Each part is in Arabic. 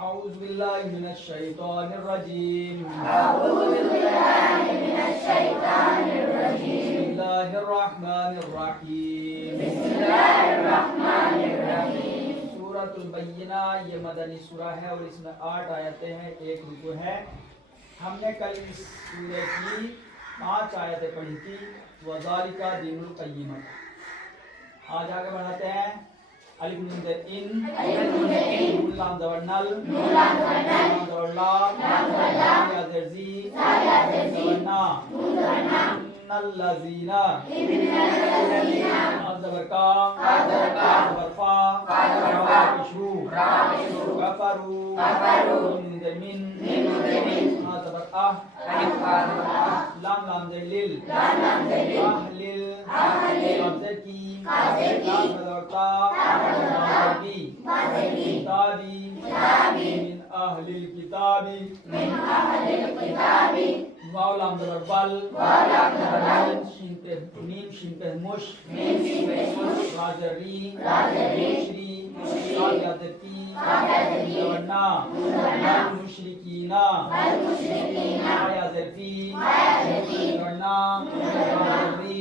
أعوذ بالله من الشيطان الرجيم. بسم الله الرحمن الرحيم. सूरतुल बय्यिना ये मदनी सूरा है और इसमें 8 आयतें हैं, 1 रुकू है। हमने कल इस सूरे की 5 आयतें पढ़ी थी। वज़ालिका दीनुल क़य्यिम। आज आगे बढ़ाते हैं। अलिफ नून ज़ेर इन, नून लाम ज़बर नल, लाम ज़बर ला, या ज़ेर ज़ी, ज़बर ना, इन्नल लज़ीना, ज़बर का, ज़बर फा, इशरू, कफरू, नून ज़ेर मिन, ज़बर अह, लाम ज़ेर लिल, अहलिल, लाम ज़ेर की, लाम ज़बर ता, किताबी, मिन अहलिल किताबी, वाव लाम ज़बर बल, मीम शीन पे मुश, रा ज़ेर री, मुशरी, या ज़ेर की, ज़बर ना, मुशरिकीना, या ज़ेर फी, ज़बर ना, री,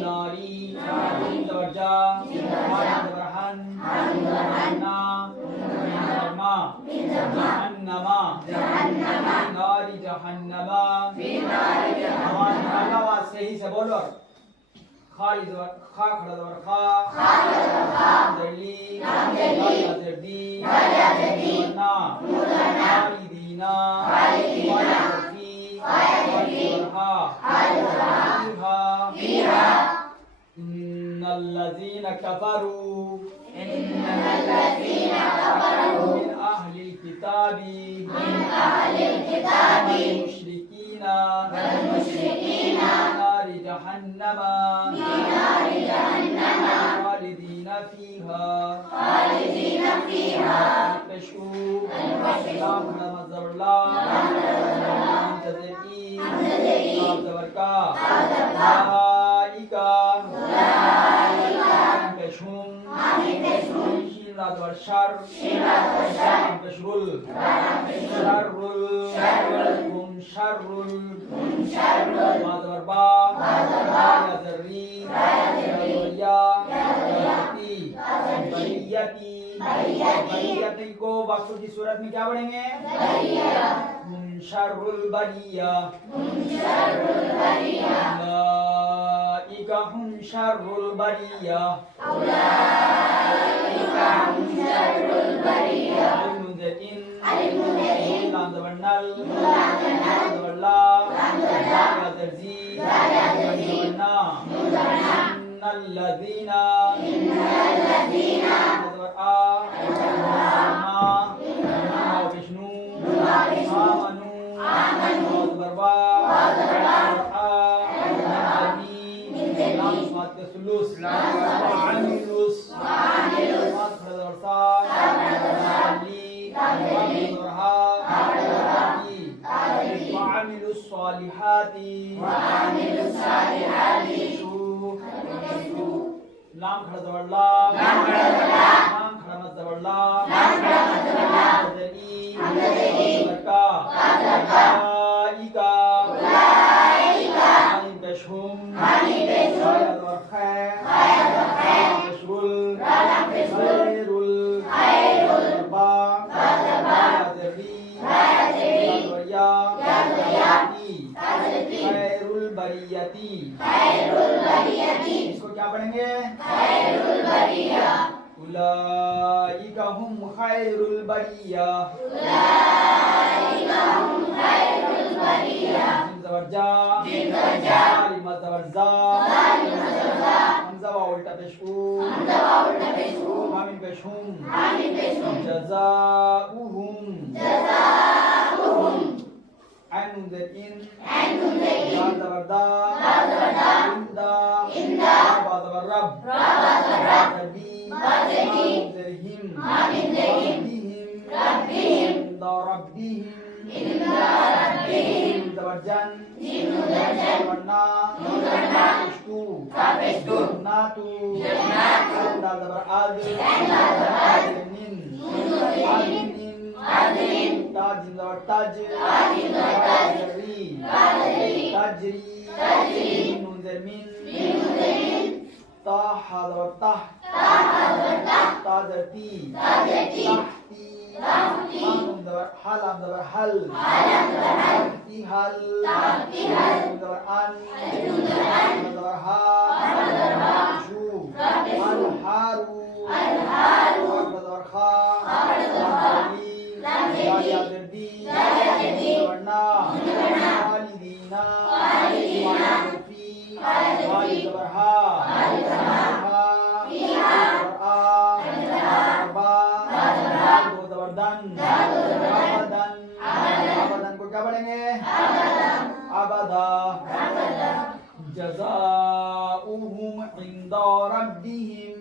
नारी, ज़बर जा, ज़बर हन, ना, मा, जहन्नमा, नारी जहन्नमा, आवाज सही से बोलो। खाली ज़बर खा, खड़ा ज़बर खा, ज़ली, ज़र दी, ना, नारी दीना, फी, फीहा, इन्नल लज़ीना कफ़रू मिन अहलिल किताबी मुशरिकीना नारी जहन्नमा खालिदीना फीहा पेशू लाम ज़बर ला ज़बर का लाइका पेशुम शीन रा ज़बर शर पेशरुल शर्रुल हुम शर्रुल मा ज़बर बा या ज़र री या बरियती को वाक़फ़ की सूरत में क्या पढ़ेंगे? हुम शर्रुल बरिया, उलाइका हुम शर्रुल बरिया, नून ज़ेर इन, लाम ज़बर नल, ज़बर ला, या ज़ेर ज़ी, ज़बर ना, इन्नल लज़ीना, ज़बर आ, मा, विष्णु, आमनू, ज़बर वा, ज़बर आ, लाम स्वाद के सुलूस, आमिलुस, ज़बर सा, ली, ज़बर हा, वअमिलुस सालिहाती, लाम खड़ा ज़बर ला, लाम खड़ा मत ज़बर ला, ज़बर ई, ज़बर का, लाइका, आइन पेशुम, ज़बर खै, पेशरुल, खैरुल, ज़बर बा, ज़बर री, ज़बर या, खैरुल बरियती। इसको क्या पढ़ेंगे? उलाइका हुम खैरुल बरिया, ज़बर जा, जालिम ज़बर जा, हमज़ा वा उल्टा पेशू, हामिम पेशुम, जज़ाउहुम, ऐन नून ज़ेर इन, दाल ज़बर दा, इंदा, बा ज़बर रब, रब्बी, हामिम ज़ेर हिम, रब्बिहिम, इंदा रब्बिहिम, ज़बर जन, ज़बर ना, पेशतू, नातू, दाल ज़बर आद, निन, जिम ज़बर तज तजरी तजरी नून ज़र मिन ता हा ज़बर तह ता ज़र ती तहती नून ज़बर हल हम ज़बर हल तहती हल नून ज़बर अन ज़बर हा शू अल हारू ज़बर खा जज़ाउहुम इंदा रब्बिहिम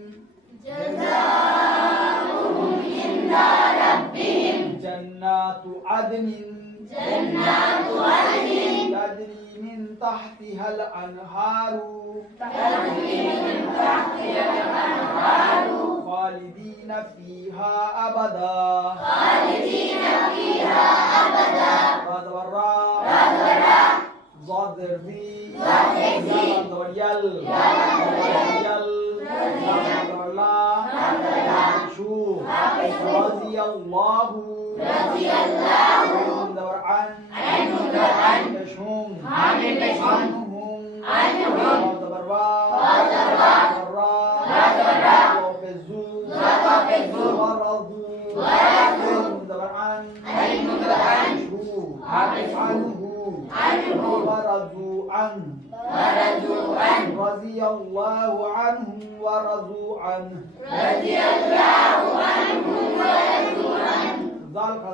जन्नातु अदनिन तजरी मिन तहतिहल अनहारू खालिदीन फीहा अबदा رضي الله عنهم ورضوا عنه ذلك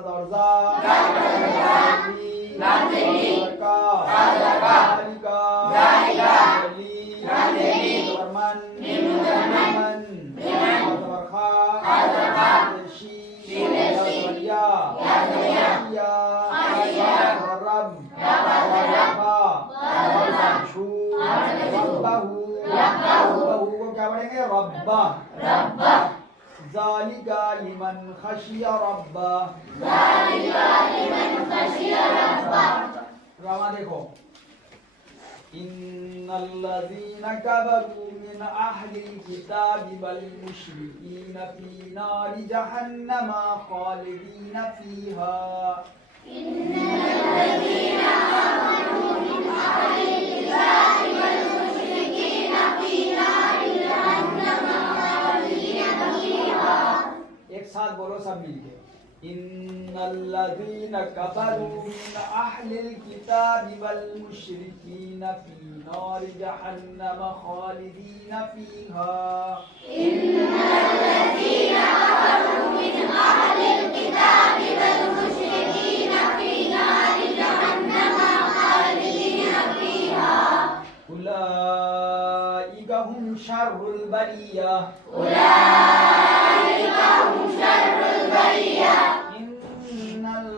ज़ालिका लिमन खशिया रब्बा ड्रामा देखो इन्नल्लज़ीना कफ़रू मिन अहलिल किताबि वल मुश्रिकीना फी नारि जहन्नम खालिदीन फीहा इन्नल्लज़ीना कफ़रू मिन अहलिल किताबि वल मुश्रिकीना फी नारि जहन्नम खालिदीन फीहा एक साथ बोलो सब मिलके इन्नल्लज़ीना कफ़रू मिन अहलिल किताबि वल मुश्रिकीना फी नारि जहन्नम खालिदीन फीहा इन्नल्लज़ीना कफ़रू मिन अहलिल किताबि वल मुश्रिकीना फी नारि जहन्नम खालिदीन फीहा उलाइका हुम शर्रुल बरिया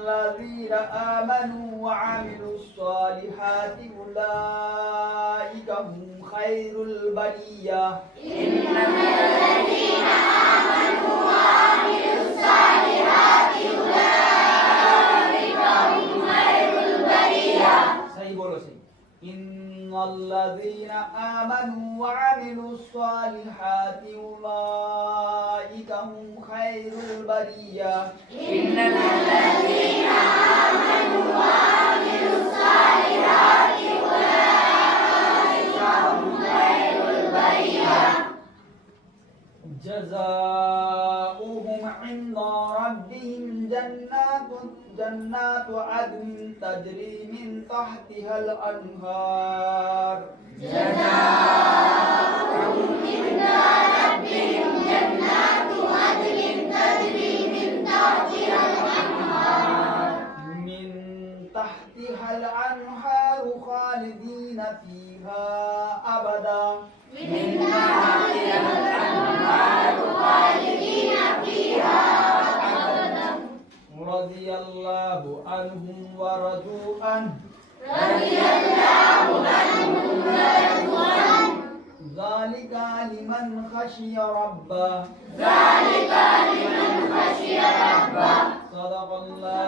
الذين آمنوا وعملوا الصالحات أولئك هم خير البرية إنما الذين آمنوا وعملوا الصالحات أولئك هم خير البرية صحيح बोलो सही إن الذين آمنوا وعملوا الصالحات أولئك هم خير البرية إن الذين آمنوا وعملوا الصالحات أولئك هم خير البرية جزاؤهم عند ربهم جنات عدن تجري من تحتها الأنهار جزاؤهم عند ربهم جنات عدن تجري من تحتها الأنهار خالدين فيها أبدا من تحتها الأنهار خالدين فيها أبدا رضي الله عنهم ورضوا عنه رضي الله عنهم ورضوا عنه ذلك لمن خشي ربه ذلك لمن خشي ربه صدق الله